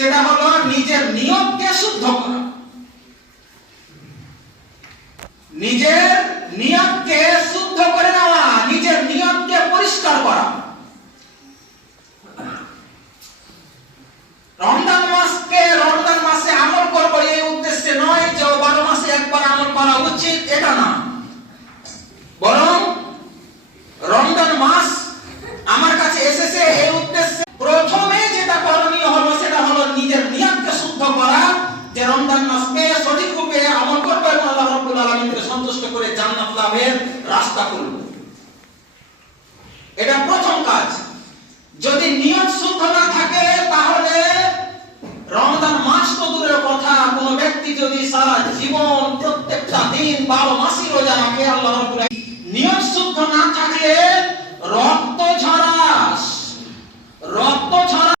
সেটা হলো নিজের নিয়তকে শুদ্ধ করা, নিজের নিয়তকে শুদ্ধ করে নেওয়া, নিজের নিয়তকে পরিষ্কার করা। রমজান মাসে আমল করবো এই উদ্দেশ্যে নয় যে 12 মাসে একবার আমল করা উচিত, এটা না। বরং রমজান মাস আমার কাছে এসেছে এই উদ্দেশ্যে প্রথমে যেটা করণীয় হলো সেটা হলো নিজের নিয়তকে শুদ্ধ করা, যে রমজান মাস পেয়ে সঠিক রূপে আমল করবো এবং আল্লাহ রাব্বুল আলামিনকে সন্তুষ্ট করে জান্নাত লাভের রাস্তা খুলব। এটা প্রথম কাজ। যদি নিয়ত শুদ্ধ না থাকে তাহলে রমজান মাস তো দূরের কথা, কোন ব্যক্তি যদি সারা জীবন প্রত্যেকটা দিন 12 মাসই রোজা রাখে, আল্লাহ রাব্বুল